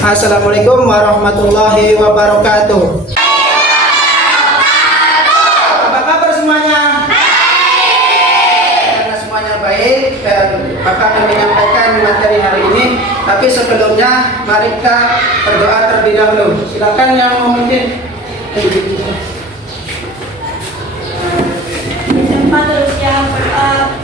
Assalamualaikum warahmatullahi wabarakatuh. Apa kabar semuanya? Karena semuanya baik dan Bapak akan menyampaikan materi hari ini. Tapi sebelumnya mari kita berdoa terlebih dahulu. Silakan yang memimpin. Tempat terus yang berdoa.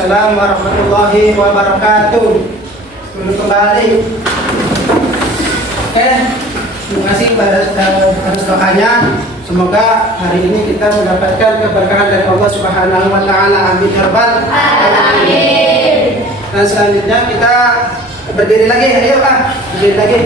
Assalamualaikum warahmatullahi wabarakatuh. Duduk kembali. Oke, terima kasih atas doanya. Semoga hari ini kita mendapatkan keberkahan dari Allah Subhanahu wa taala. Amin ya rabbal alamin. Dan selanjutnya kita berdiri lagi. Ayo Pak, berdiri lagi.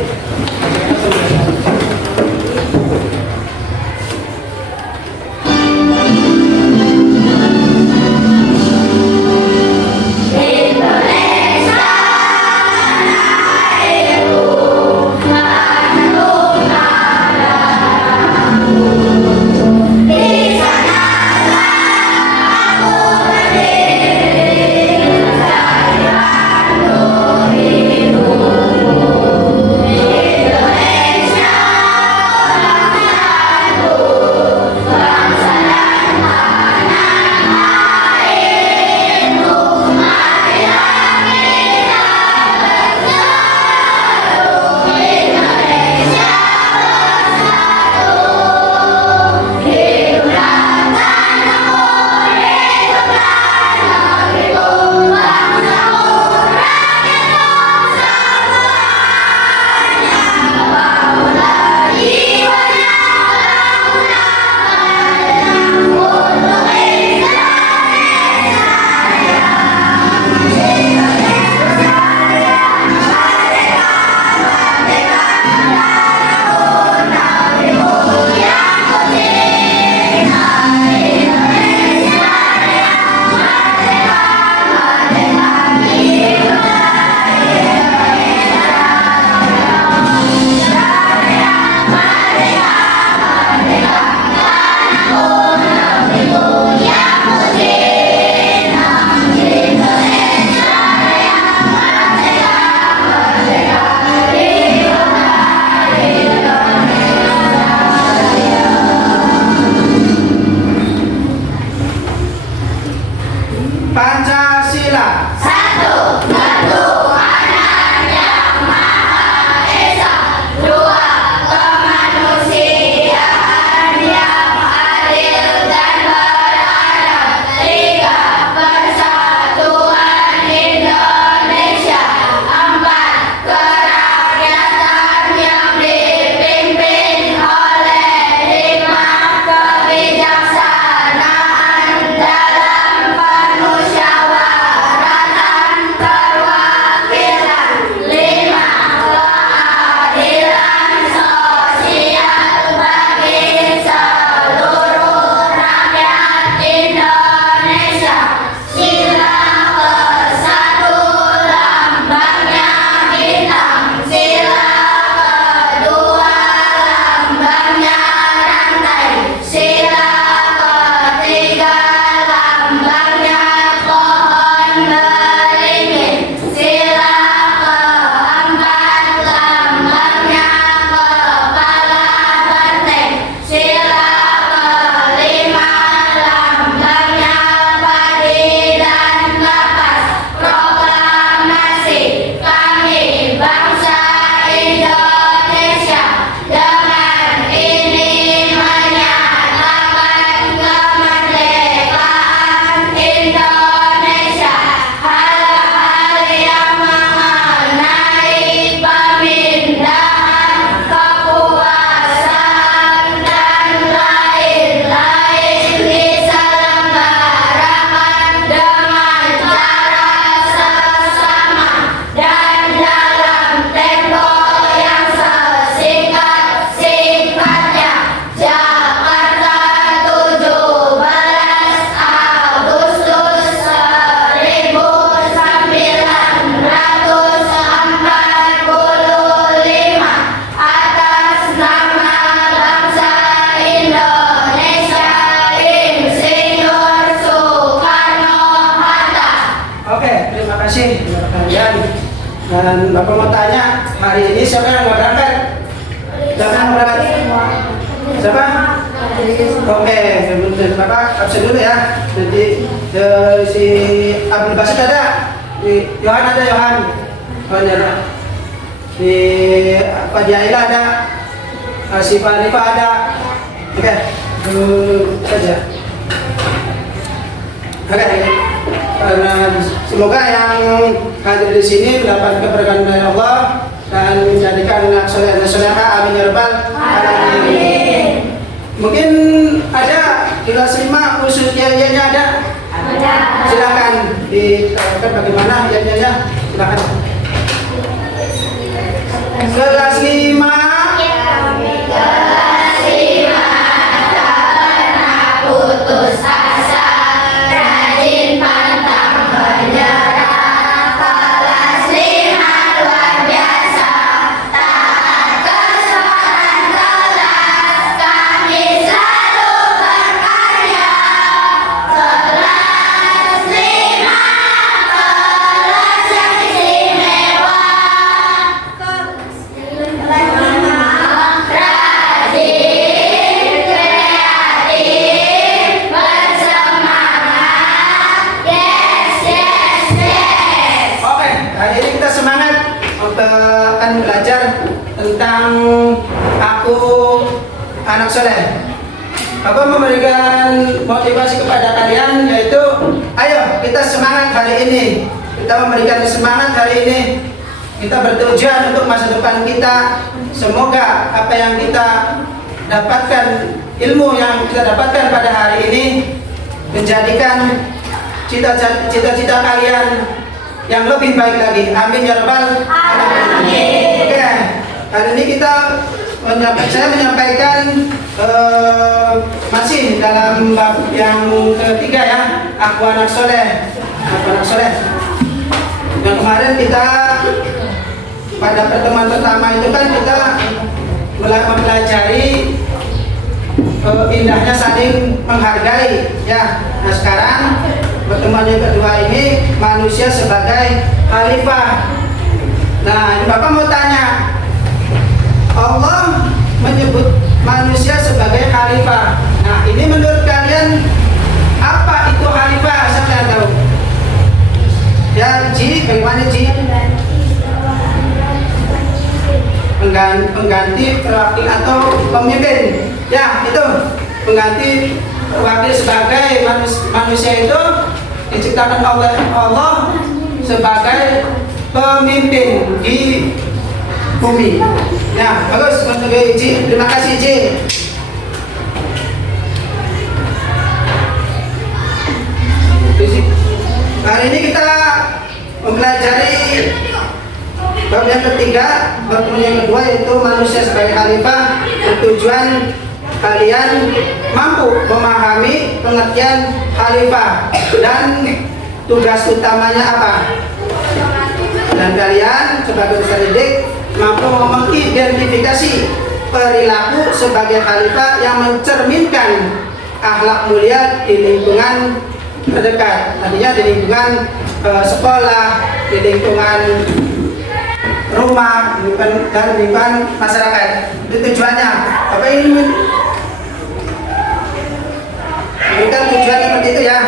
Pancasila. Satu, bertuhan yang Maha Esa. Dua, kemanusiaan yang adil dan beradab. Tiga, persatuan Indonesia. Empat, kerakyatan yang dipimpin oleh hikmah kebijaksanaan dalam pemusyawaratan kebangsaan. Dan Bapak mau tanya, hari ini siapa yang nggak berangkat? Siapa yang nggak berangkat? Siapa? Oke, sebentar Bapak absen dulu ya. Jadi si Abdul Basit ada, si Yohan ada, Yohan ada, si Pak Jaila ada, si Farifa ada. Oke, dulu saja. Oke, karena semoga yang hadir di sini mendapat keberkahan dari Allah dan menjadikan anak soleh dan soleha. Amin ya rabbal alamin. Mungkin ada di kelas 5 khusus ya-nya ada? Ada. Silakan diterangkan bagaimana ya-nya. Silakan. Kelas 5. Kelas 5 tak pernah putus asa, rajin pantang menyerah. Kelas 5 luar biasa, taat kesopanan kelas, kami selalu berkarya. Kelas 5 kelas yang istimewa. Rajin, kreatif, bersemangat. Yes, yes, yes. Oke, hari ini kita semangat akan belajar tentang aku anak soleh. Aku memberikan motivasi kepada kalian yaitu, ayo kita semangat hari ini. Kita memberikan semangat hari ini. Kita bertujuan untuk masa depan kita. Semoga apa yang kita dapatkan, ilmu yang kita dapatkan pada hari ini menjadikan cita-cita kalian yang lebih baik lagi. Amin ya rabbal alamin. Oke, hari ini saya menyampaikan masih dalam bab yang ketiga ya, aku anak soleh. Aku anak soleh. Yang kemarin kita pada pertemuan pertama itu kan kita mempelajari indahnya saling menghargai ya. Nah sekarang pertemuan yang kedua ini manusia sebagai khalifah. Nah ini Bapak mau tanya, Allah menyebut manusia sebagai khalifah. Nah ini menurut kalian apa itu khalifah? Saya tidak tahu. Ya Ji, bagaimana Ji? Pengganti perwakil atau pemimpin. Ya itu pengganti wakil sebagai manusia itu diciptakan oleh Allah sebagai pemimpin di bumi. Nah bagus untuk Iji, terima kasih Iji. Hari ini kita mempelajari bab yang ketiga, bab yang kedua yaitu manusia sebagai khalifah. Tujuan kalian mampu memahami pengertian khalifah dan tugas utamanya apa. Dan kalian sebagai peserta didik mampu mengidentifikasi perilaku sebagai khalifah yang mencerminkan akhlak mulia di lingkungan terdekat. Artinya di lingkungan sekolah, di lingkungan rumah, dan lingkungan masyarakat. Itu tujuannya. Apa ini? Bukan tujuan seperti itu ya.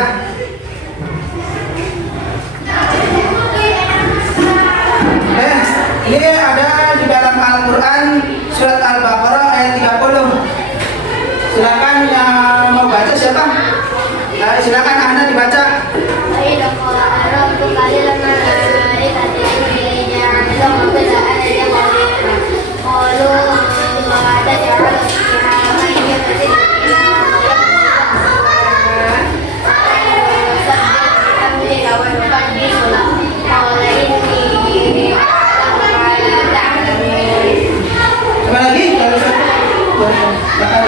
Ini ada di dalam Al-Quran surat Al-Baqarah ayat 30. Silakan yang mau baca siapa? Silakan Anda dibaca. Coba lagi kalau belakang.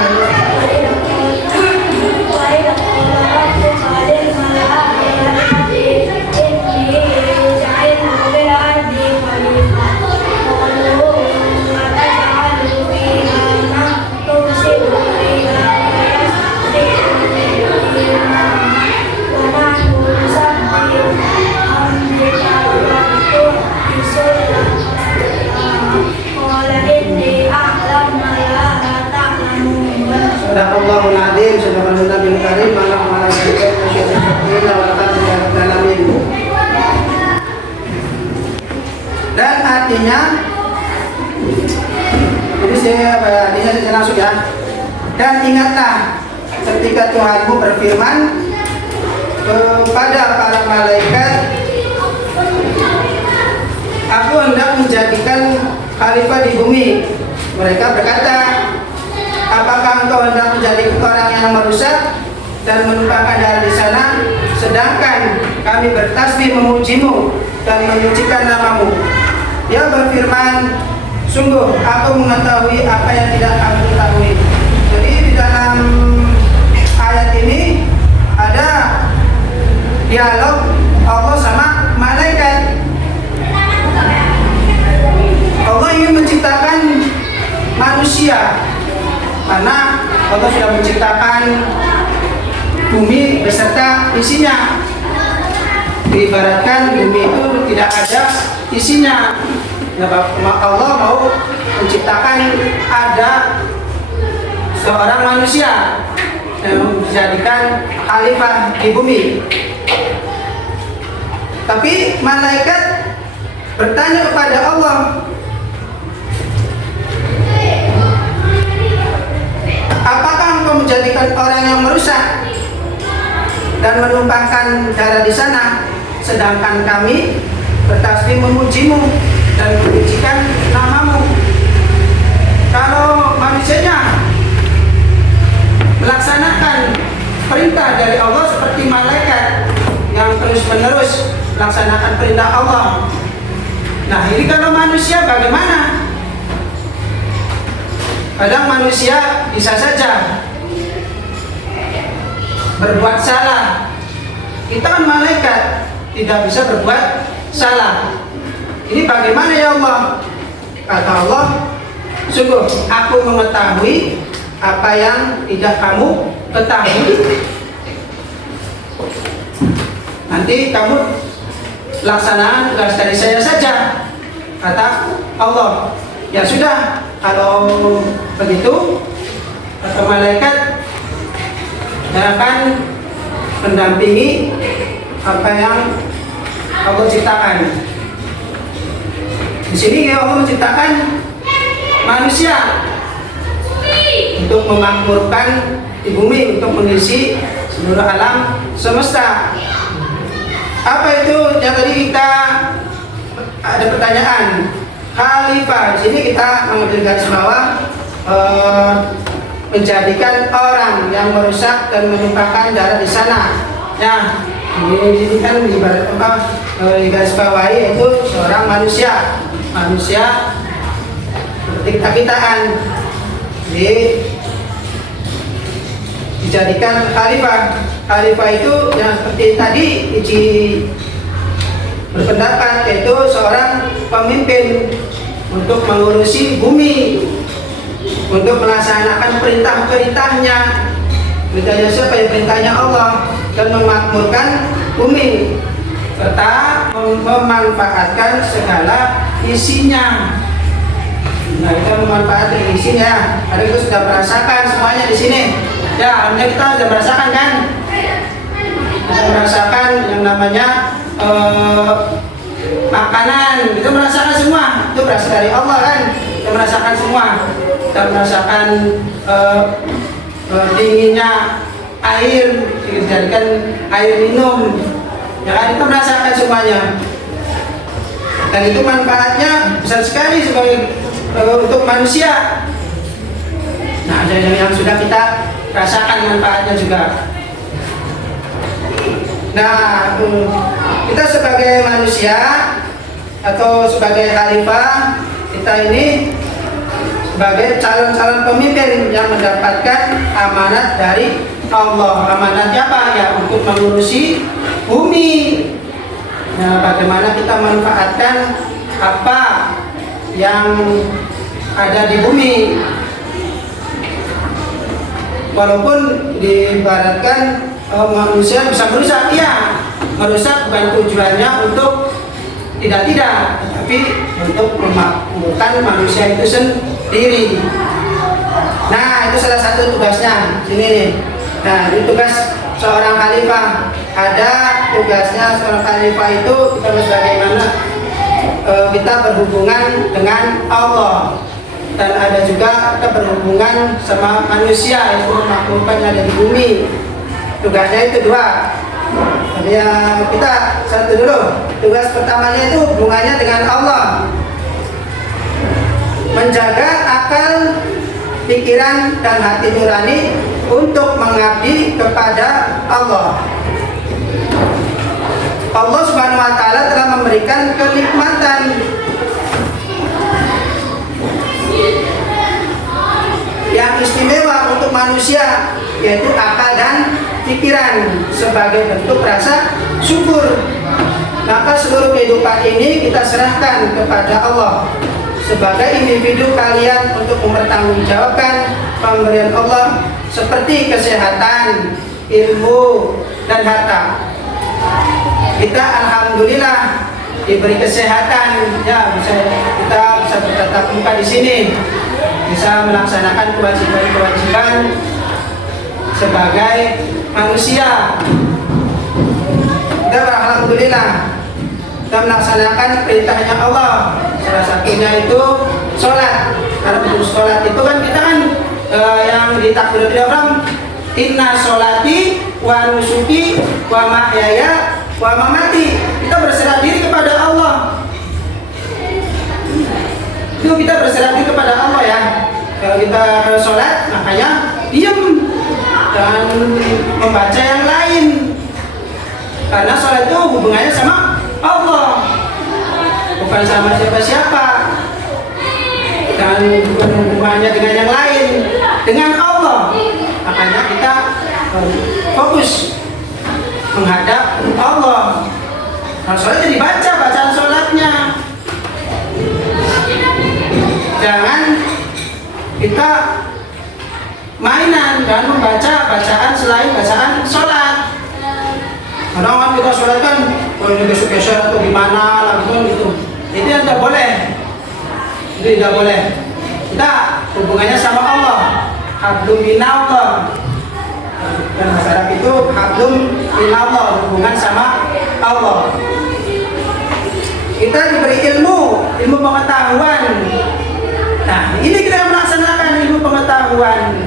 artinya, jadi saya langsung ya. Dan ingatlah ketika Tuhanmu berfirman kepada para malaikat, aku hendak menjadikan khalifah di bumi. Mereka berkata, apakah engkau hendak menjadi orang yang merusak dan menumpahkan darah di sana, sedangkan kami bertasbih memujimu dan menyucikan namamu? Dia berfirman, sungguh aku mengetahui apa yang tidak kamu ketahui. Jadi di dalam ayat ini ada dialog Allah sama malaikat. Allah ingin menciptakan manusia karena Allah sudah menciptakan bumi beserta isinya. Diibaratkan bumi itu tidak ada isinya. Allah mau menciptakan ada seorang manusia yang dijadikan khalifah di bumi. Tapi malaikat bertanya kepada Allah, apakah engkau menjadikan orang yang merusak dan menumpahkan darah di sana, sedangkan kami bertasbih memujimu dan menyucikan namamu? Kalau manusianya melaksanakan perintah dari Allah seperti malaikat yang terus-menerus melaksanakan perintah Allah. Nah, ini kalau manusia bagaimana? Kadang manusia bisa saja berbuat salah. Kita kan malaikat, tidak bisa berbuat salah. Ini bagaimana ya Allah? Kata Allah, sungguh aku mengetahui apa yang tidak kamu ketahui. Nanti kamu laksanakan tugas dari saya saja, kata Allah. Ya sudah, kalau begitu, kata malaikat, saya akan mendampingi apa yang Allah ciptakan. Di sini Allah menciptakan manusia untuk memakmurkan di bumi, untuk mengisi seluruh alam semesta. Apa itu yang tadi kita ada pertanyaan? Khalifah. Di sini kita mengambil garis bawah, menjadikan orang yang merusak dan menumpahkan darah di sana. Ya, ini kan ibarat apa? Di garis bawah itu seorang manusia seperti kita-kitaan. Jadi dijadikan khalifah. Khalifah itu yang seperti tadi Iji berpendapat, yaitu seorang pemimpin untuk mengurusi bumi, untuk melaksanakan perintah-perintahnya. Perintahnya siapa? Ya, perintahnya Allah, dan memakmurkan bumi serta memanfaatkan segala isinya. Nah, kita memanfaatkan isinya. Ada kita sudah merasakan semuanya di sini. Ya, alhamdulillah kita sudah merasakan kan? Kita merasakan yang namanya makanan. Kita merasakan semua. Itu berasal dari Allah kan? Kita merasakan semua. Kita merasakan dinginnya air, dijadikan air minum. Ya kan? Kita merasakan semuanya. Dan itu manfaatnya besar sekali sebagai untuk manusia. Nah, yang sudah kita rasakan manfaatnya juga. Nah, kita sebagai manusia atau sebagai khalifah, kita ini sebagai calon-calon pemimpin yang mendapatkan amanat dari Allah. Amanatnya apa? Ya, untuk mengurusi bumi. Nah, bagaimana kita manfaatkan apa yang ada di bumi. Walaupun diibaratkan manusia bisa merusak, iya, merusak bukan tujuannya untuk tidak, tapi untuk memakmurkan manusia itu sendiri. Nah, itu salah satu tugasnya sini nih. Nah, itu tugas seorang khalifah. Ada tugasnya seorang khalifah itu kita harus bagaimana kita berhubungan dengan Allah, dan ada juga kita berhubungan sama manusia, yaitu makhluk yang ada di bumi. Tugasnya itu dua. Jadi ya kita satu dulu. Tugas pertamanya itu hubungannya dengan Allah, menjaga akal, pikiran dan hati nurani untuk mengabdi kepada Allah. Allah Subhanahu wa taala telah memberikan kenikmatan yang istimewa untuk manusia, yaitu akal dan pikiran sebagai bentuk rasa syukur. Maka seluruh kehidupan ini kita serahkan kepada Allah sebagai individu kalian untuk mempertanggungjawabkan pemberian Allah seperti kesehatan, ilmu, dan harta. Kita alhamdulillah diberi kesehatan, ya kita bisa bertatap muka di sini, bisa melaksanakan kewajiban-kewajiban sebagai manusia. Kita alhamdulillah kita melaksanakan perintahnya Allah. Salah satunya itu sholat. Karena untuk sholat itu kan kita kan yang di takbiratul ihram, inna sholati wa nusuki wa mahyaya wa mamati. Kita berserah diri kepada Allah. Itu kita berserah diri kepada Allah ya. Kalau kita sholat, makanya diam dan membaca yang lain. Karena sholat itu hubungannya sama Allah, bukan sama siapa-siapa, dan bukan hubungannya dengan yang lain, dengan Allah. Makanya kita fokus menghadap Allah. Nah, sholat jadi baca bacaan sholatnya. Jangan kita mainan dan membaca bacaan selain bacaan sholat. Kadang kan kita sholat kan, kalau ini geser-geser atau gimana langsung gitu. Itu yang tidak boleh. Itu tidak boleh. Kita hubungannya sama Allah. Hablum minallah. Dan masyarakat itu hablum minallah, hubungan sama Allah. Kita diberi ilmu pengetahuan. Nah, ini kita melaksanakan ilmu pengetahuan.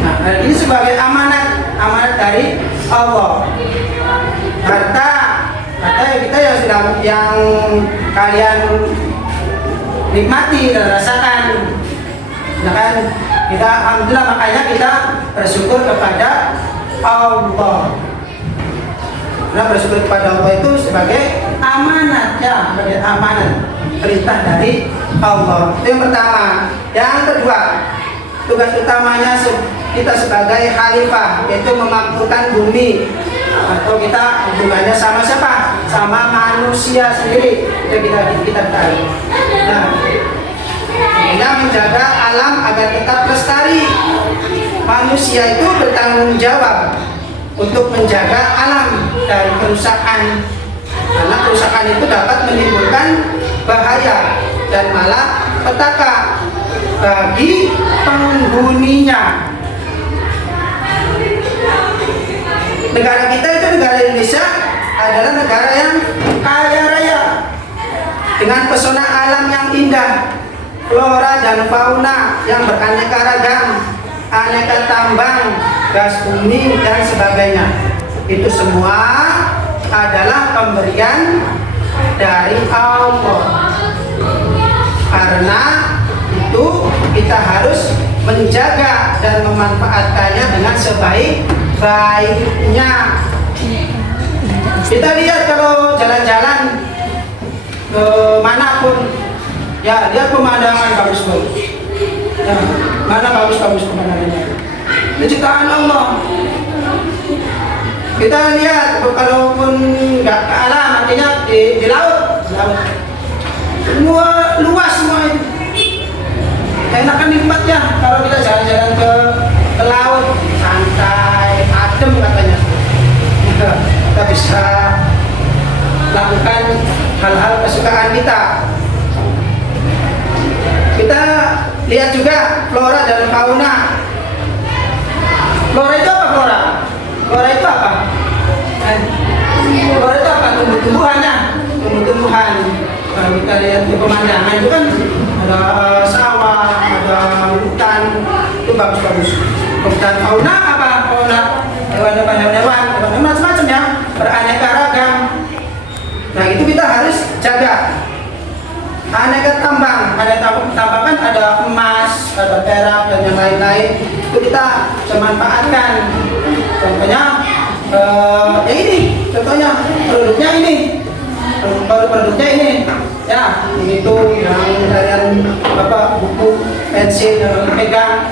Nah, ini sebagai amanat dari Allah. Harta kita yang kalian nikmati dan rasakan. Nah kan, kita alhamdulillah, makanya kita bersyukur kepada Allah. Nah, bersyukur kepada Allah itu sebagai amanat ya, sebagai amanat perintah dari Allah. Itu yang pertama. Yang kedua, tugas utamanya kita sebagai khalifah, yaitu memakmurkan bumi. Atau kita hubungannya sama siapa? Sama manusia sendiri. Itu kita tahu. Nah, kita menjaga alam agar tetap lestari. Manusia itu bertanggung jawab untuk menjaga alam dari kerusakan, karena kerusakan itu dapat menimbulkan bahaya dan malah petaka bagi penghuninya. Negara kita itu, negara Indonesia, adalah negara yang kaya raya dengan pesona alam yang indah, flora dan fauna yang beraneka ragam, aneka tambang, gas bumi dan sebagainya. Itu semua adalah pemberian dari Allah. Karena itu kita harus menjaga dan memanfaatkannya dengan sebaik-baiknya. Kita lihat kalau jalan-jalan ke manapun, ya lihat pemandangan bagus-bagus. Ya, mana bagus-bagus pemandangannya? Ciptaan Allah. Kita lihat kalaupun nggak ke alam, artinya di laut. Semua luas semua itu. Enakan nikmatnya kalau kita jalan-jalan ke laut, santai, adem katanya. Kita bisa lakukan hal-hal kesukaan kita. Kita lihat juga flora dan fauna. Flora itu apa flora? Flora itu apa? Flora itu apa? Tumbuh-tumbuhannya. Tumbuh-tumbuhan. kalau kita lihat di pemandangan itu kan ada sawah, ada hutan, itu bagus-bagus. Hutan fauna apa? Fauna hewan-hewan macam-macam ya, beraneka ragam. Nah itu kita harus jaga. Aneka tambang, tambang kan ada emas, ada perak dan yang lain-lain. Itu kita bisa manfaatkan. Contohnya ya ini, contohnya produknya ini, produknya ini, ya itu yang kalian apa buku, pensil yang pegang,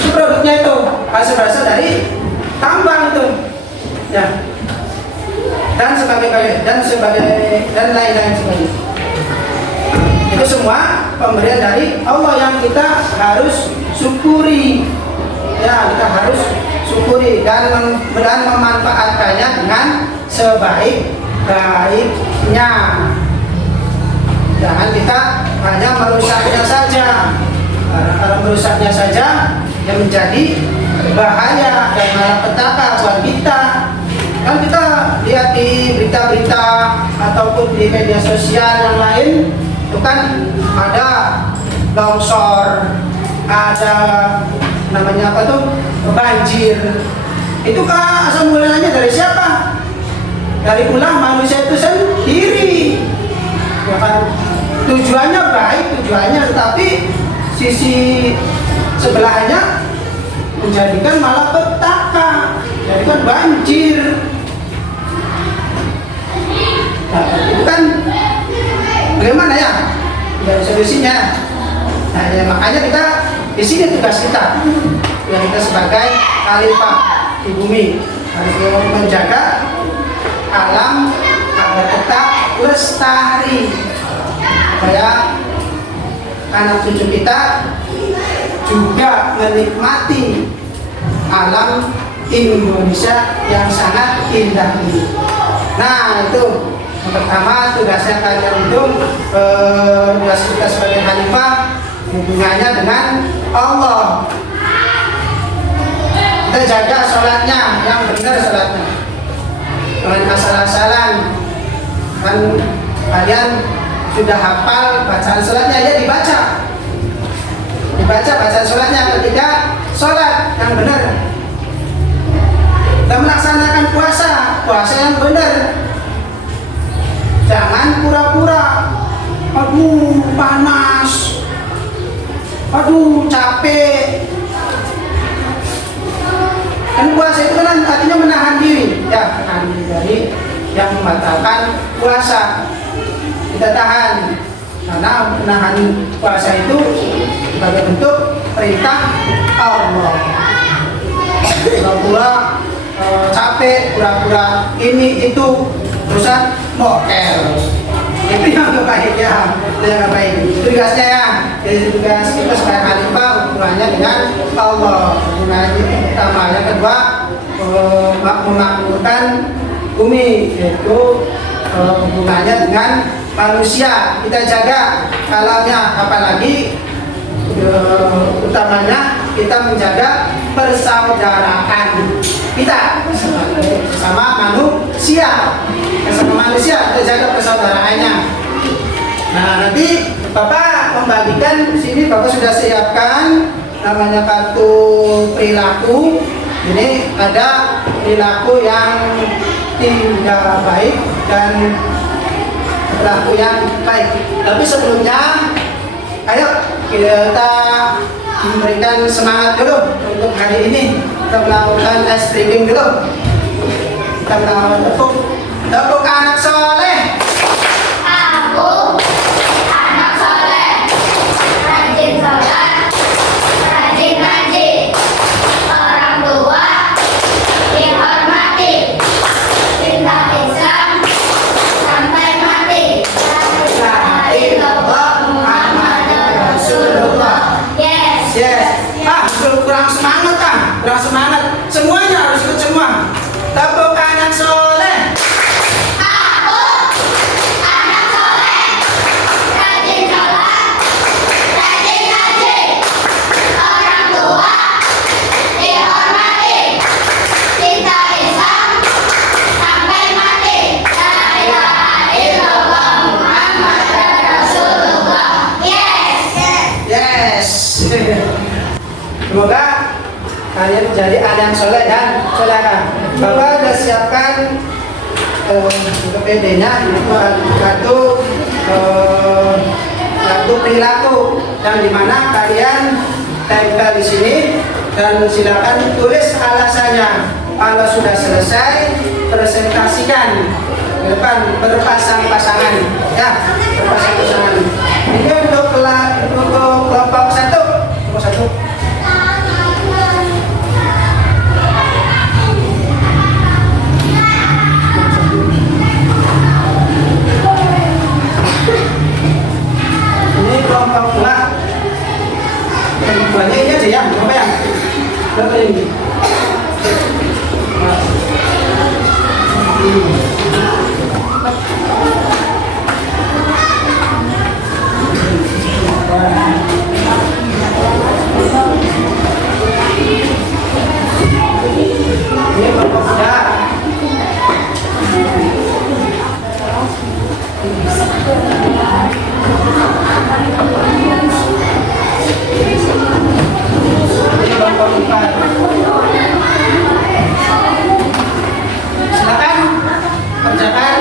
itu produknya itu hasil berasal dari tambang itu, ya dan lain-lain sebagainya. Itu semua pemberian dari Allah yang kita harus syukuri, ya kita harus syukuri dan memanfaatkannya dengan sebaik-baiknya. Jangan kita hanya merusaknya saja. Kalau merusaknya saja yang menjadi bahaya dan malapetaka buat kita. Kan kita lihat di berita-berita ataupun di media sosial yang lain itu kan ada longsor, ada namanya apa tuh banjir. Itu kan asal mulanya dari siapa? Dari ulah manusia itu sendiri. Ya kan? Tujuannya baik, tetapi sisi sebelahnya menjadikan malapetaka, menjadikan banjir. Nah, itu kan bagaimana ya? Dari solusinya. Nah, ya, makanya kita di sini tugas kita, yang kita sebagai khalifah di bumi harus menjaga alam agar tetap lestari, supaya anak cucu kita juga menikmati alam Indonesia yang sangat indah ini. Nah itu yang pertama tugasnya kalian itu tugas kita sebagai khalifah hubungannya dengan Allah. Kita jaga sholatnya yang benar, sholatnya dengan asal-asalan. Kan kalian sudah hafal bacaan sholatnya, ya dibaca bacaan sholatnya ketika sholat yang benar. Dan melaksanakan puasa yang benar. Jangan pura-pura, aduh panas, aduh capek. Dan puasa itu kan artinya menahan diri, ya menahan diri dari yang membatalkan puasa. Kita tahan, karena menahan puasa itu sebagai bentuk perintah Allah. Pura-pura capek, pura-pura ini itu, terusan mokel. Itu yang terbaik ya, itu yang terbaik. Itu tugasnya ya. Jadi tugas kita sebagai khalifah hubungannya dengan Allah. Hubungannya pertama, yang kedua memakmurkan bumi, yaitu hubungannya dengan manusia. Kita jaga alamnya, apalagi utamanya kita menjaga persaudaraan kita sama manusia. Kita jaga persaudaraannya. Nah nanti Bapak membagikan di sini, Bapak sudah siapkan namanya kartu perilaku. Ini ada perilaku yang tidak baik dan perilaku yang baik. Tapi sebelumnya, ayo kita memberikan semangat dulu untuk hari ini. Kita melakukan ice breaking dulu. Kita melakukan tepuk anak soleh. Aku anak soleh, rajin sholat, rajin ngaji, orang tua dihormati, cinta Islam sampai mati. La ilaha illallah Muhammadur Rasulullah. Yes. Kurang semangat. Semuanya harus ikut semua. Tepuk anak soleh. Aku menjadi anak yang soleh dan soleha. Bapak sudah siapkan PD-nya, itu kartu perilaku, yang dimana kalian tempel di sini dan silakan tulis alasannya. Kalau sudah selesai, presentasikan ke depan berpasang-pasangan, ya, berpasang-pasangan. Ini untuk kelompok satu. Ini kelompok dua. Kelompoknya ini aja ya, apa ya? Berapa ini? Ini kelompok tiga. Ini kelompok empat. Silakan kerjakan.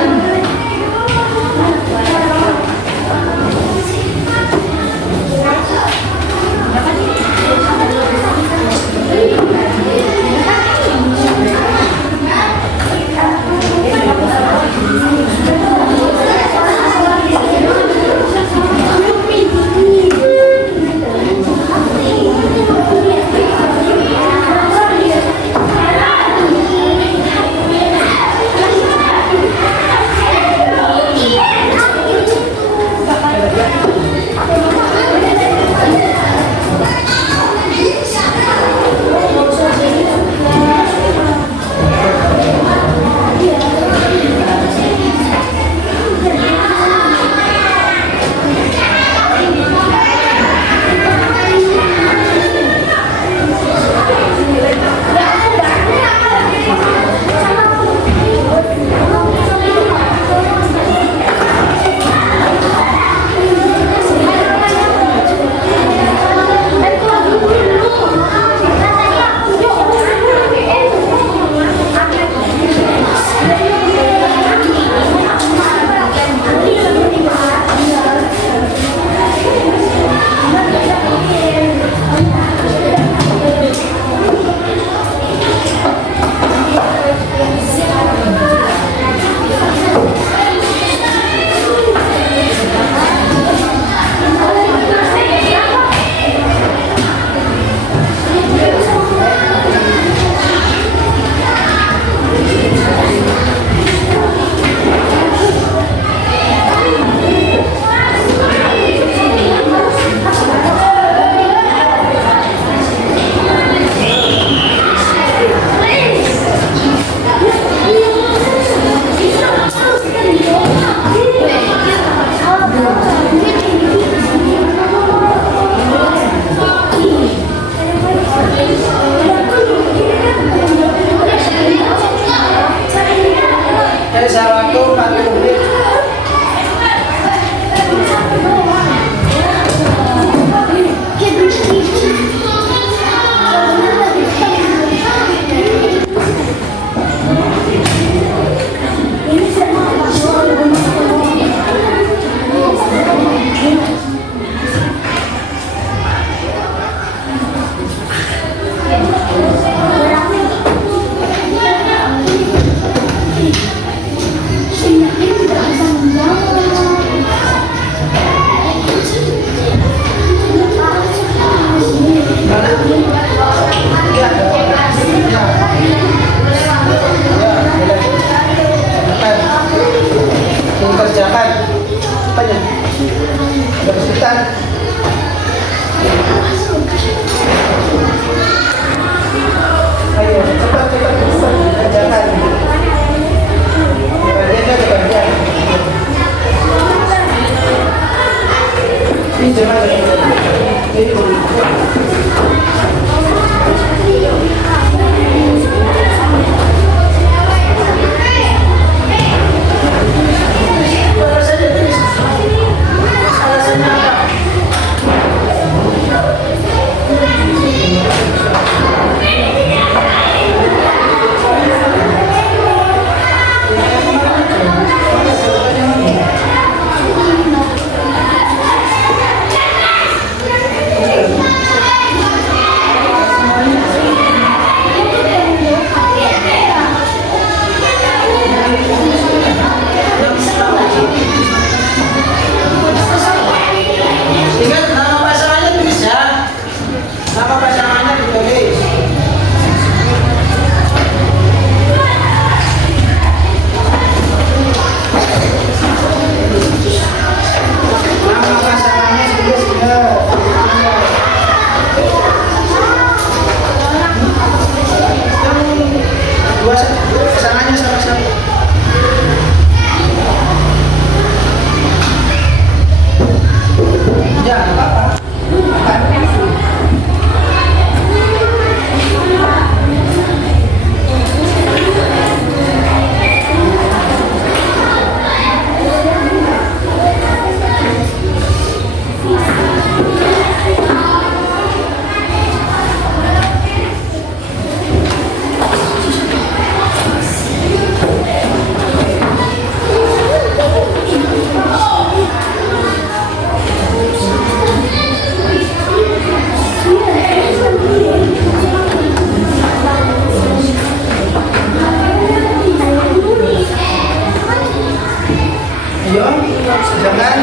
Silakan.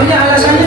Punya alasannya?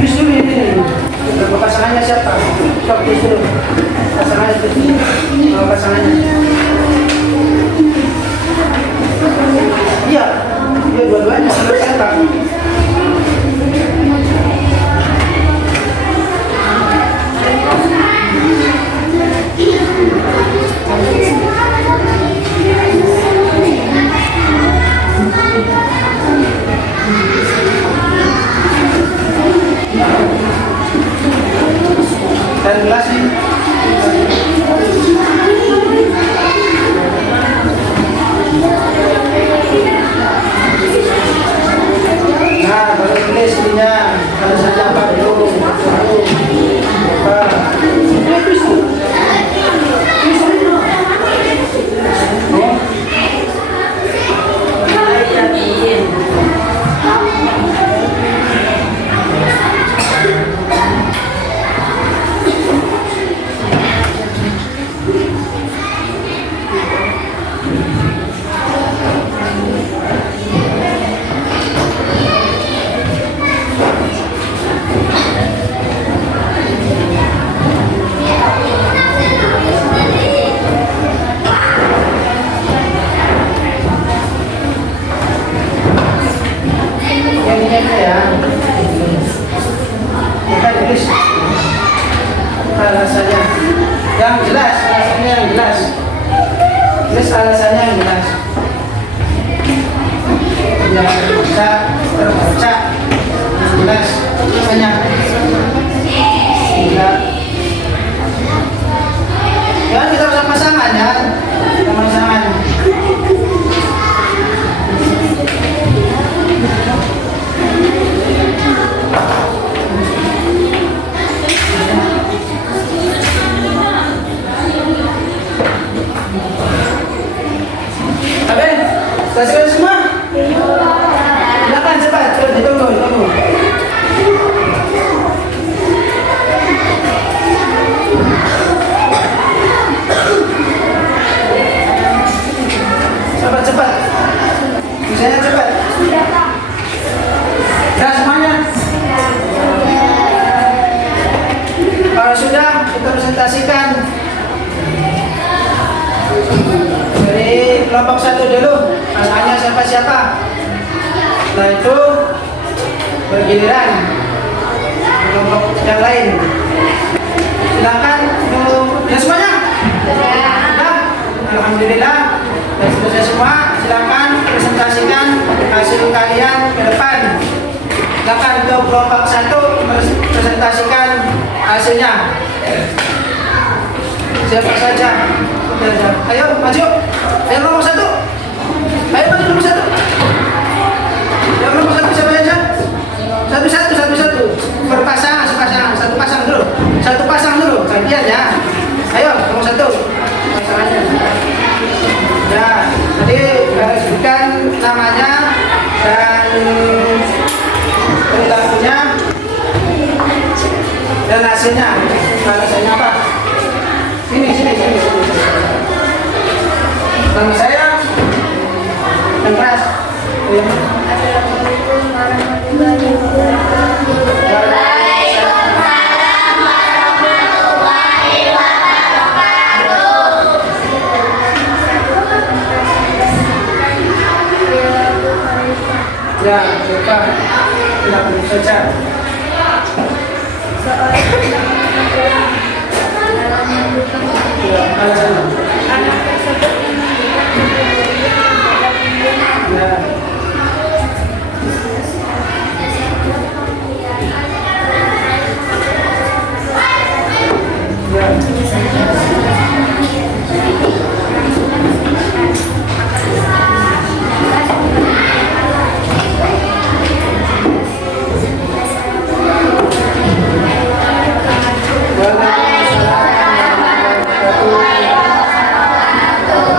Tulis dulu ini. Pasangannya siapa? Coba tulis dulu. Pasangannya tulis dulu. Nama pasangannya. Iya. Iya dua-duanya. Nama siapa? Dan gelas ini. Nah, baru tulis ininya. Kalau saja apa dulu. Alasannya yang jelas, alasannya yang jelas. Jelas alasannya yang jelas. Yang bisa terbaca jelas banyak. Ya kita bisa pasangan ya, kita pasangan. Kasih semua. Silakan cepat, ditunggu. Cepat. Misalnya cepat. Sudah semuanya. Kalau sudah, kita presentasikan dari kelompok 1 dulu. Pasangannya siapa-siapa. Setelah itu bergiliran kelompok yang lain. Silakan ya semuanya. Sudah. Alhamdulillah. Dan selesai semua. Silakan presentasikan hasil kalian ke depan. Silakan untuk kelompok 1 presentasikan hasilnya. Siapa saja? Ayo maju. Ayo kelompok 1. Ayo maju nomor 1. Yang nomor 1 siapa aja? Satu. Berpasangan, sepasang. Satu pasang dulu. Bagian ya. Ayo nomor 1. Pasangannya. Ya, tadi sebutkan namanya dan perilakunya dan hasilnya. Hasilnya apa? Sini. Nama saya dan keras. Ya, coba tidak perlu saja. Seorang anak dalam mendukung Ya, alasan. anak tersebut menunjukkan kategori kepada pimpinan. Ya, ya.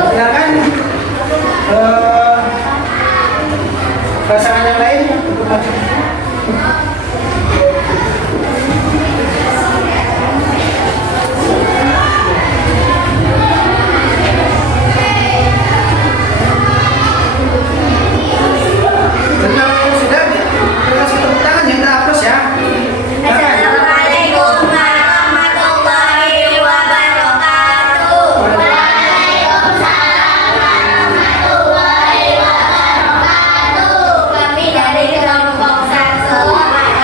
Silakan pasangan yang lain untuk maju. Dan kalau sudah kasih tepuk tangan yang terhapus ya. Silakan. Assalamualaikum warahmatullahi wabarakatuh. Waalaikumsalam warahmatullahi wabarakatuh. Kami dari kelompok 1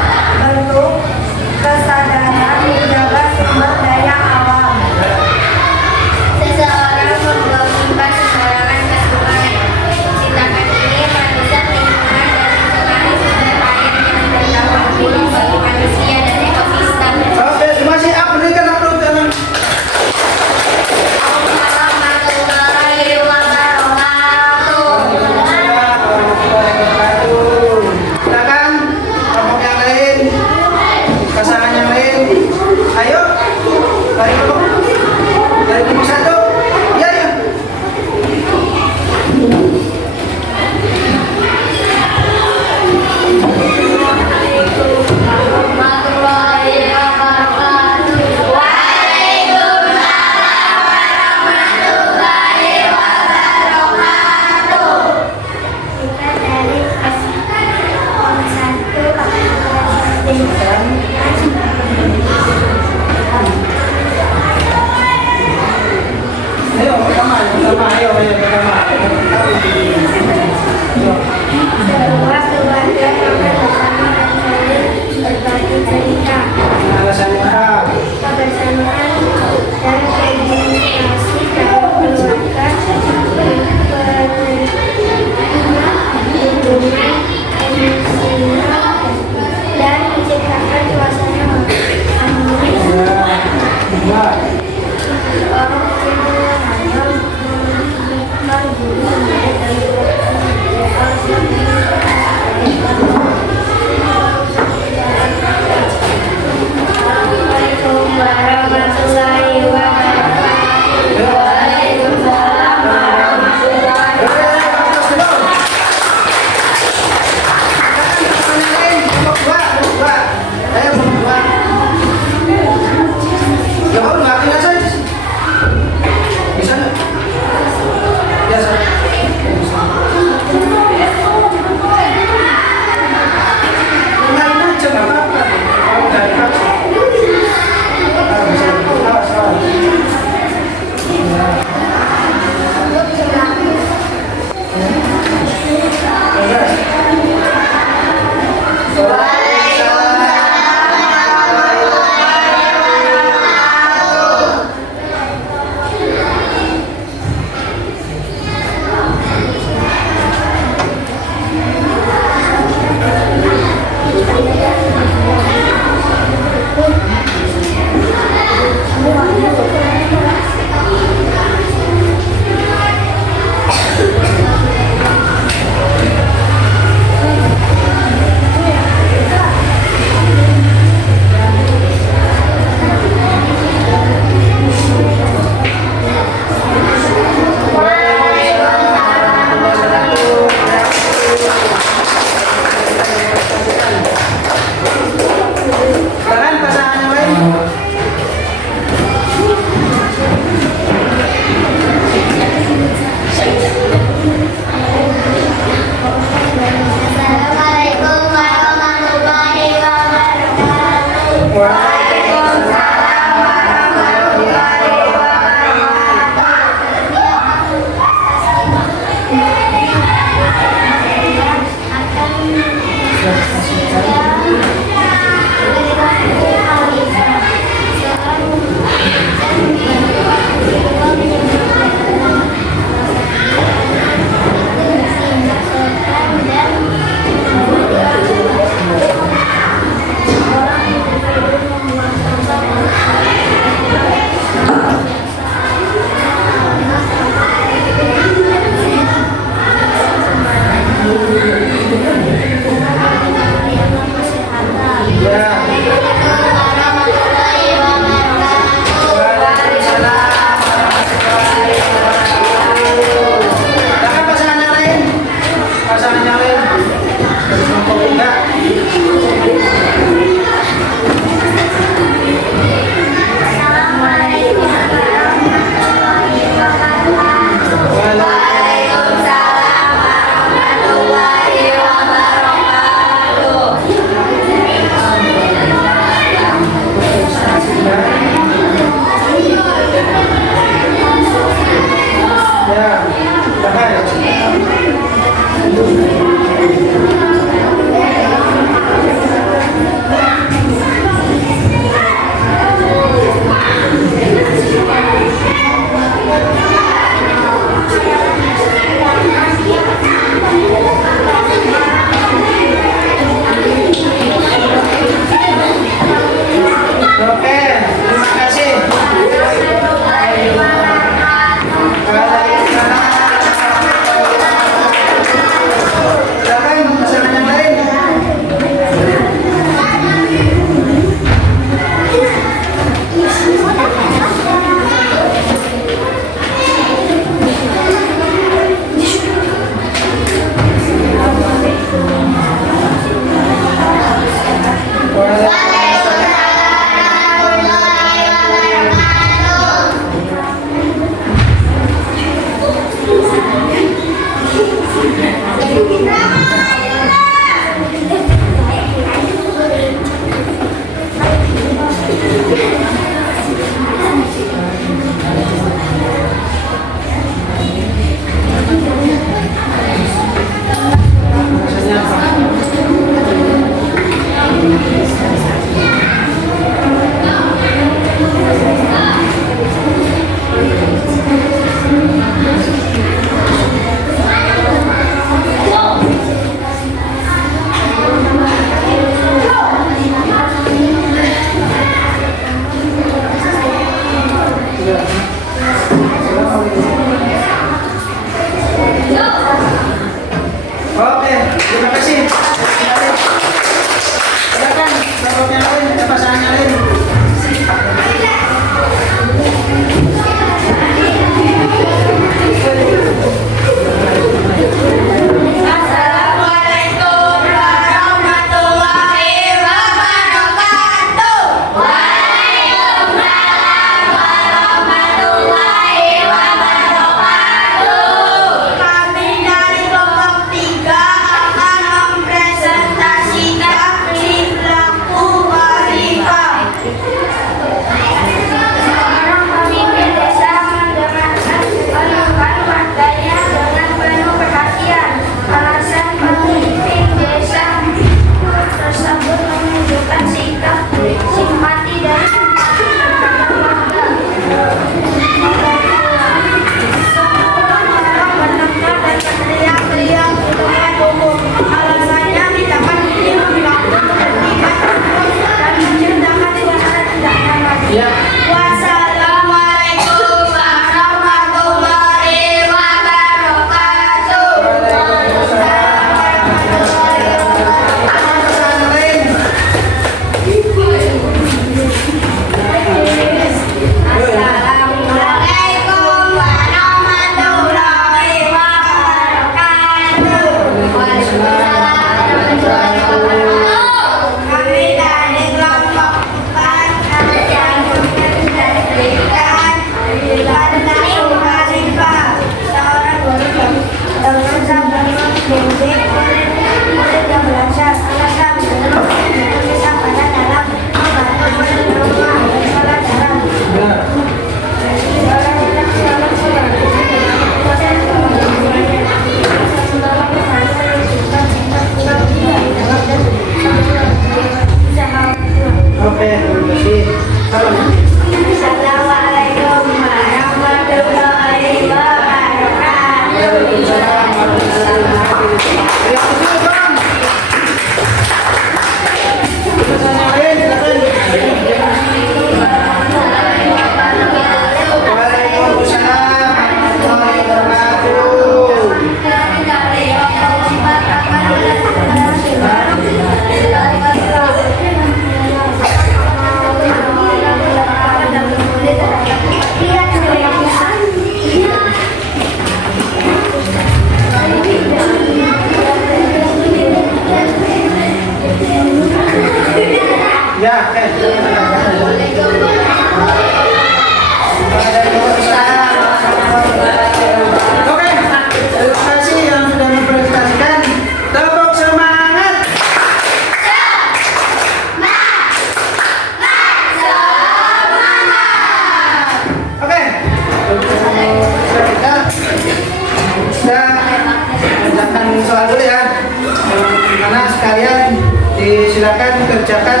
silakan kerjakan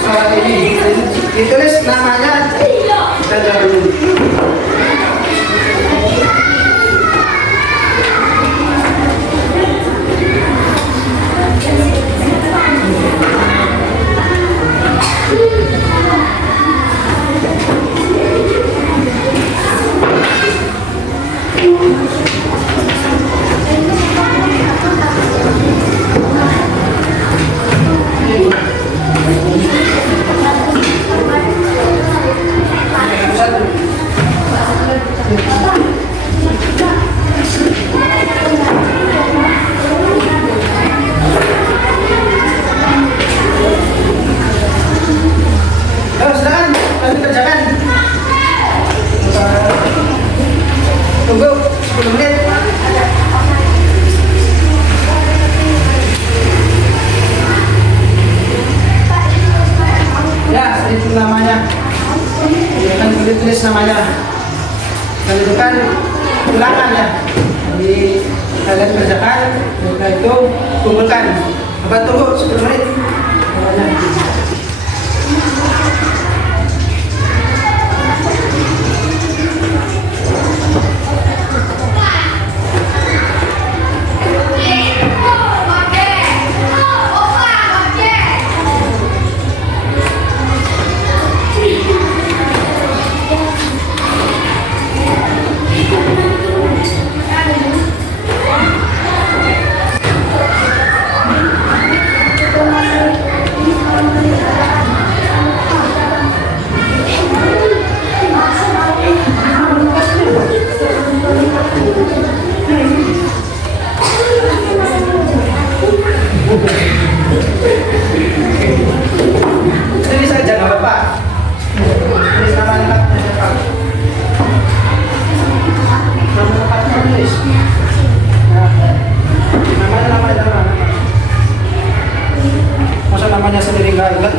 soal ini. Ditulis namanya saja dulu. Silakan, lanjut kerjakan. Tunggu 10 menit. Ya, itu namanya. Akan ditulis namanya. Dan itu kan ulangan ya. Jadi kalian kerjakan, setelah itu kumpulkan. Apa tunggu 10 menit. Namanya. Tulis saja nggak apa-apa. Tulis nama lengkapnya siapa? Nama lengkapnya tulis. Nama. Masa namanya sendiri nggak ingat?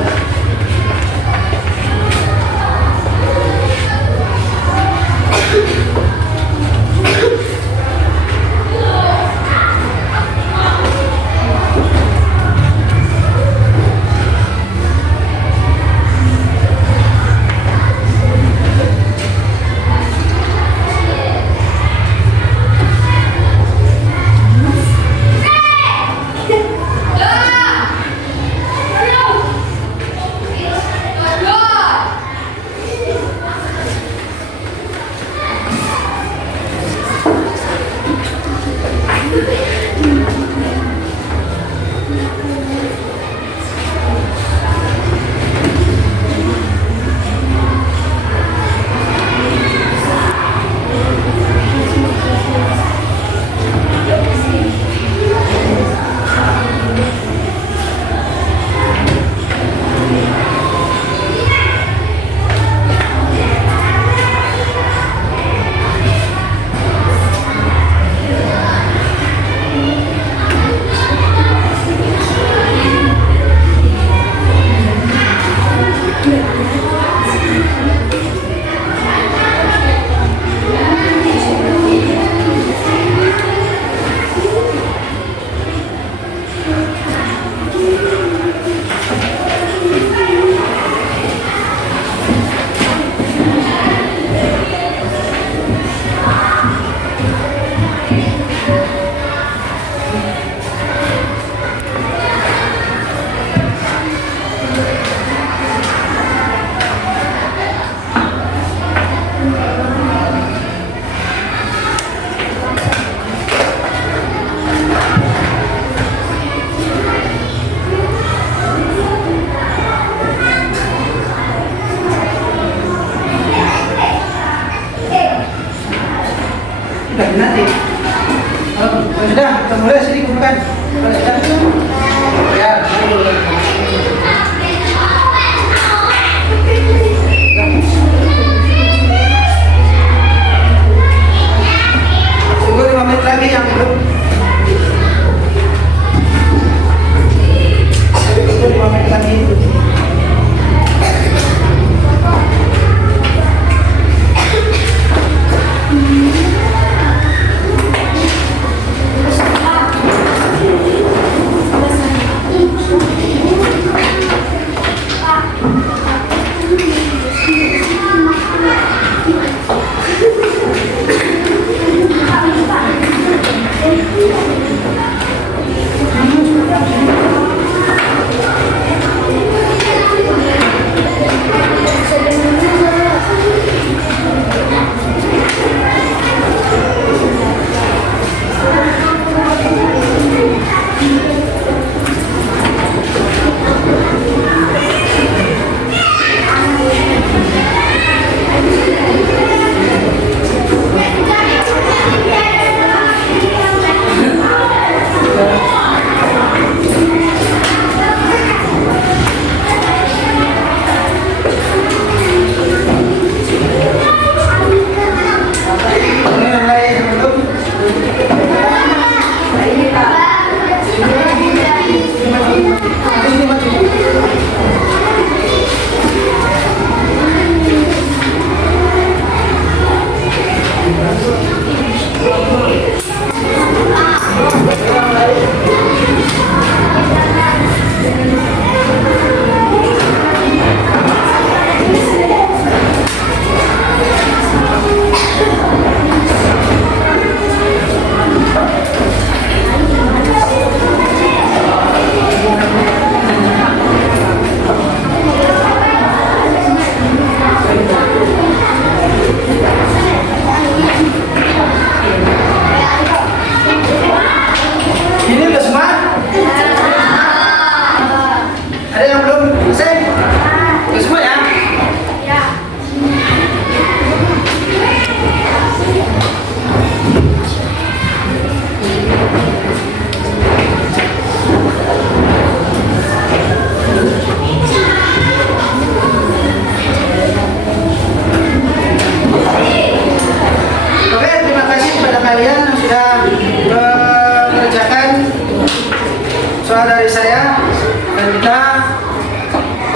kita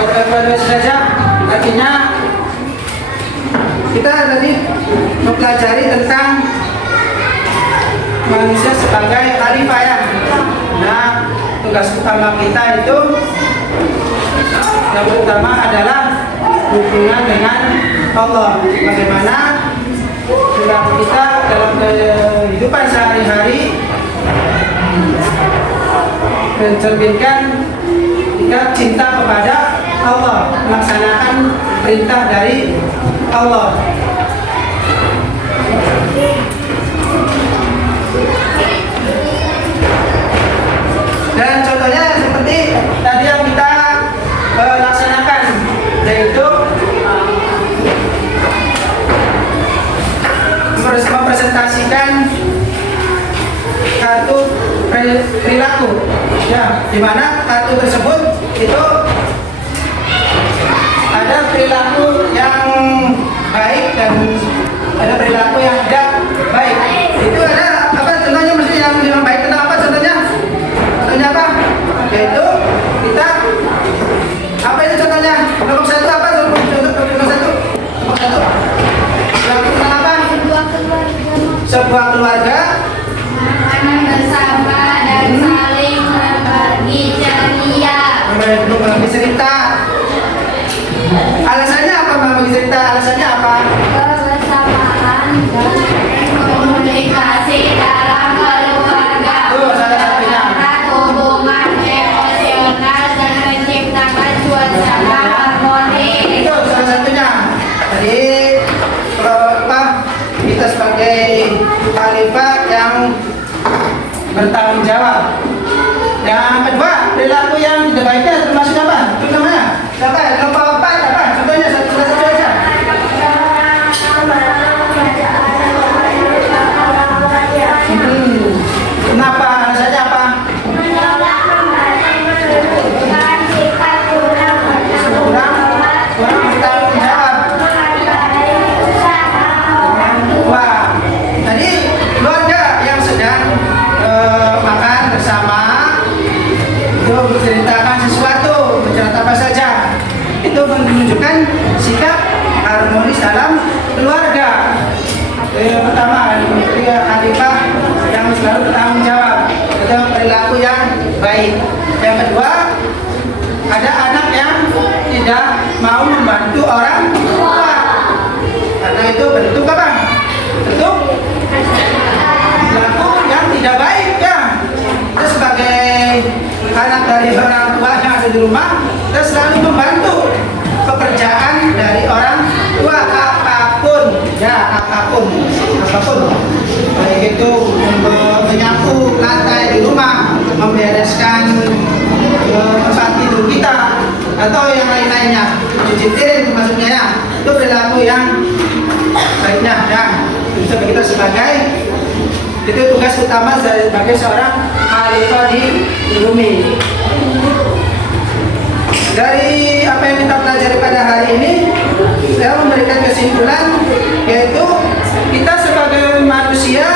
evaluasi saja. Artinya kita tadi mempelajari tentang manusia sebagai khalifah ya. Nah, tugas utama kita itu yang pertama adalah hubungan dengan Allah. Bagaimana perilaku kita dalam kehidupan sehari-hari mencerminkan kita cinta kepada Allah, melaksanakan perintah dari Allah. Dan contohnya seperti tadi yang kita laksanakan, yaitu mempresentasikan kartu perilaku, ya, di mana kartu tersebut itu ada perilaku yang baik dan ada perilaku yang tidak baik. Itu ada apa contohnya, mesti yang baik tentang apa contohnya? Contohnya apa? Yaitu kita apa itu contohnya? Nomor satu apa? Nomor satu. Yang tentang apa? Sebuah keluarga makanan bersama dan saling berbagi ceria. berbagi cerita. Alasannya apa berbagi cerita? Alasannya apa? Kebersamaan dan komunikasi dalam keluarga. Tuh, salah satunya. Mempererat hubungan emosional dan menciptakan suasana harmoni. Itu salah satunya. Jadi apa? Kita sebagai khalifah yang bertanggung jawab. Yang kedua, perilaku yang tidak baiknya termasuk apa? Itu namanya siapa? Lupa apa? Apa? Contohnya satu aja. Kenapa? Alasannya apa? Kurang bertanggung jawab. Wah, tadi keluarga yang sedang makan bersama itu menceritakan sesuatu, menceritakan apa saja, itu menunjukkan sikap harmonis dalam keluarga. Yang pertama, ketiga, khalifah yang selalu bertanggung jawab, itu perilaku yang baik. Yang kedua, ada anak yang tidak mau membantu orang tua, karena itu bentuk apa? Bentuk perilaku yang tidak baik ya. Kita sebagai anak dari orang tua yang ada di rumah, kita selalu membantu pekerjaan dari orang tua apapun ya, apapun baik itu menyapu lantai di rumah, membereskan tempat tidur kita, atau yang lain-lainnya, cuci piring maksudnya ya. Itu perilaku yang baiknya ya. Bisa kita sebagai itu tugas utama sebagai seorang khalifah di bumi. Dari apa yang kita pelajari pada hari ini, saya memberikan kesimpulan, yaitu kita sebagai manusia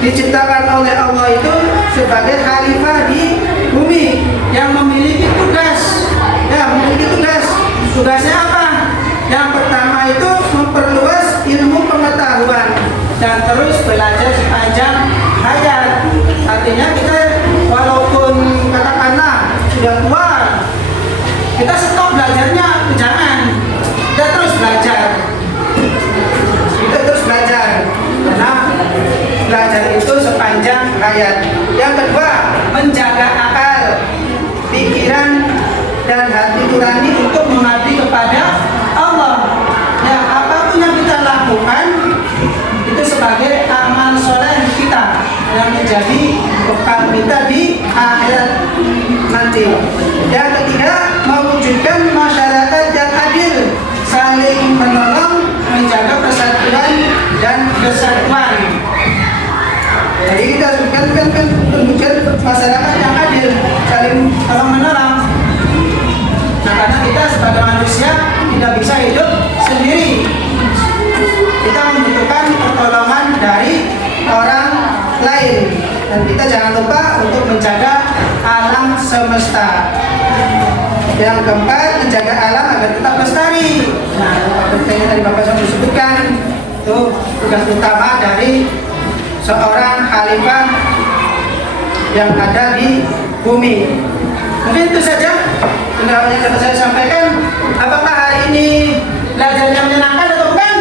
diciptakan oleh Allah itu sebagai khalifah di bumi yang memiliki tugas. Ya, memiliki tugas. Tugasnya apa? Yang pertama itu memperluas ilmu pengetahuan dan terus belajar sepanjang hayat. Artinya kita walaupun katakanlah sudah tua, kita stop belajarnya, jangan. Kita terus belajar. Kita terus belajar. Karena belajar itu sepanjang hayat. Yang kedua, menjaga akal, pikiran, dan hati nurani untuk mengabdi kepada Allah. Ya, apapun yang kita lakukan itu sebagai amal soleh kita yang menjadi bekal kita di akhirat nanti. Yang ketiga, mewujudkan masyarakat yang adil, saling menolong, menjaga persatuan dan kesatuan. Jadi kita kan tunjukkan masyarakat yang adil, saling tolong menolong. Nah, karena kita sebagai manusia tidak bisa hidup sendiri. Kita membutuhkan pertolongan dari orang lain. Dan kita jangan lupa untuk menjaga alam semesta. semesta. Yang keempat, menjaga alam agar tetap lestari. Nah, seperti yang tadi Bapak sudah sebutkan, itu tugas utama dari seorang khalifah yang ada di bumi. Mungkin itu saja yang dapat saya sampaikan. Apakah hari ini belajarnya menyenangkan atau bukan?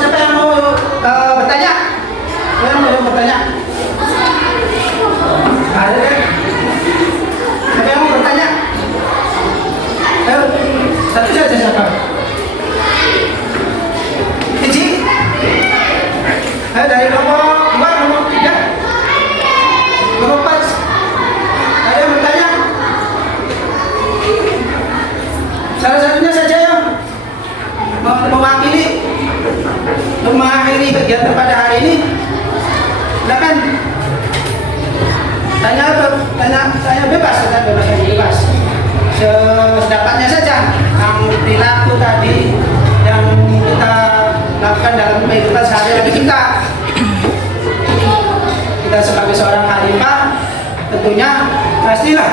Siapa yang mau bertanya? Siapa yang mau bertanya? Ada kan? Siapa yang mau bertanya? Ayo, satu saja siapa? Iji? Ayo dari nomor 2, nomor 3, nomor 4. Ada yang bertanya? Salah satunya saja yang mewakili mengakhiri kegiatan pada hari ini. Silakan tanya bebas sedapatnya saja. Yang perilaku tadi yang kita lakukan dalam kehidupan sehari-hari kita sebagai seorang khalifah tentunya pastilah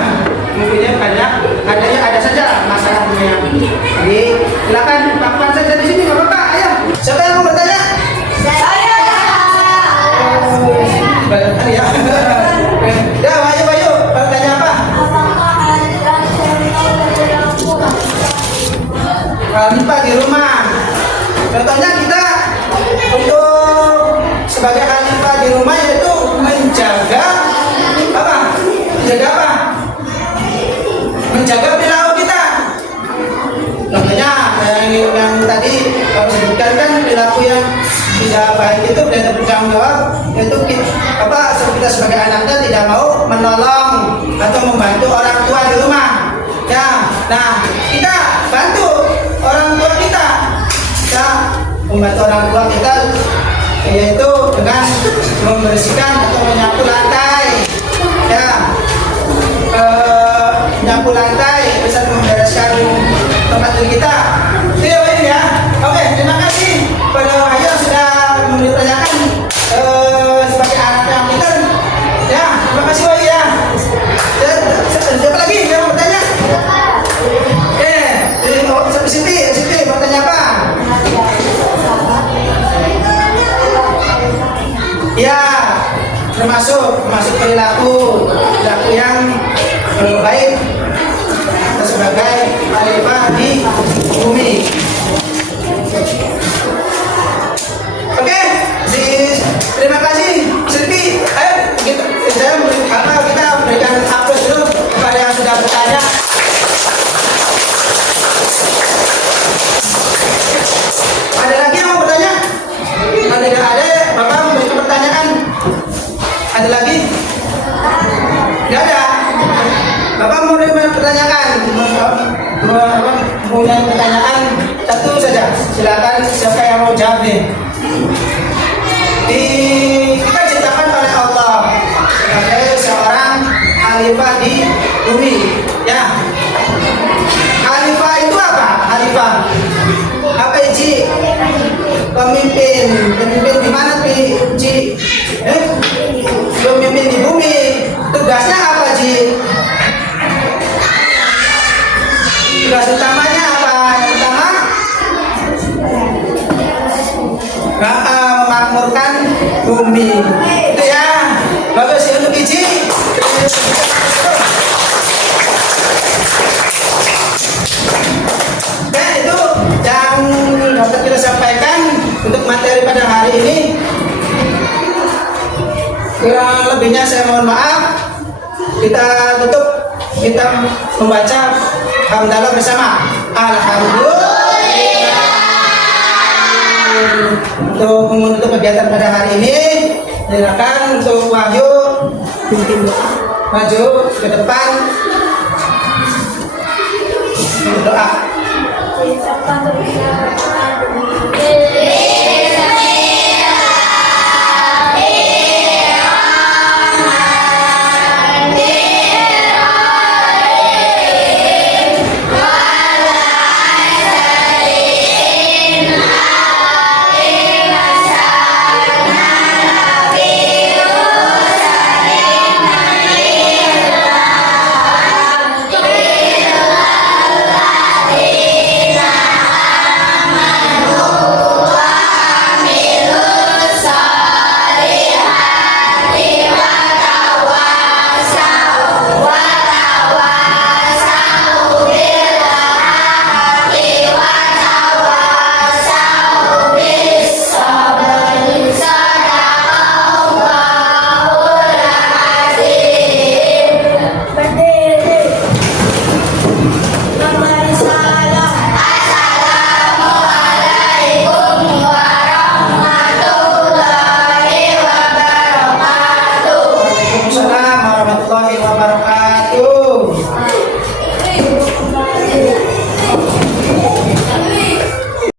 mungkin banyak ada saja masalahnya. Jadi silakan lakukan saja di sini Bapak. Ayo, siapa yang mau bertanya? Saya. Ya. Ya, Bayu, bertanya apa? Khalifah di rumah. Contohnya kita untuk sebagai khalifah di rumah yaitu menjaga apa? Menjaga apa? Menjaga perilaku kita. Contohnya yang tadi kalau sebutkan kan perilaku yang tidak baik itu tidak bertanggung jawab, yaitu kita sebagai anaknya tidak mau menolong atau membantu orang tua di rumah. Ya, nah kita bantu orang tua kita membantu orang tua kita yaitu dengan membersihkan atau menyapu lantai. Ya, menyapu lantai bisa membereskan tempat tidur kita. Itu ya Pak ya. Oke, terima kasih pada Wahyu yang sudah memberitakan sebagai anak yang pintar. Ya, terima kasih Wahyu ya. Siapa lagi yang mau bertanya? Siti, mau tanya apa? Ya, termasuk perilaku yang baik sebagai khalifah di bumi. Oke, terima kasih Siti. Ayo kita berikan aplaus dulu kepada yang sudah bertanya. Ada lagi yang mau bertanya? Ada, Bapak memberikan pertanyaan. Ada lagi? Tidak ada. Bapak mau bertanyakan? Mau pertanyaan satu saja. Silakan siapa yang mau jawab nih. Kita diciptakan oleh Allah sebagai seorang khalifah di bumi. Ya. Khalifah itu apa? Khalifah. Apa Ji? Pemimpin di mana Ji? Pemimpin di bumi. Tugasnya apa Ji? Tugas utamanya apa? Yang pertama, memakmurkan bumi. Itu ya. Bagus ya untuk Ji. Itu yang dapat kita sampaikan untuk materi pada hari ini. Kurang lebihnya saya mohon maaf. Kita tutup, kita membaca hamdalah bersama. Alhamdulillah. Untuk menutup kegiatan pada hari ini, silakan untuk Wahyu maju ke depan untuk doa.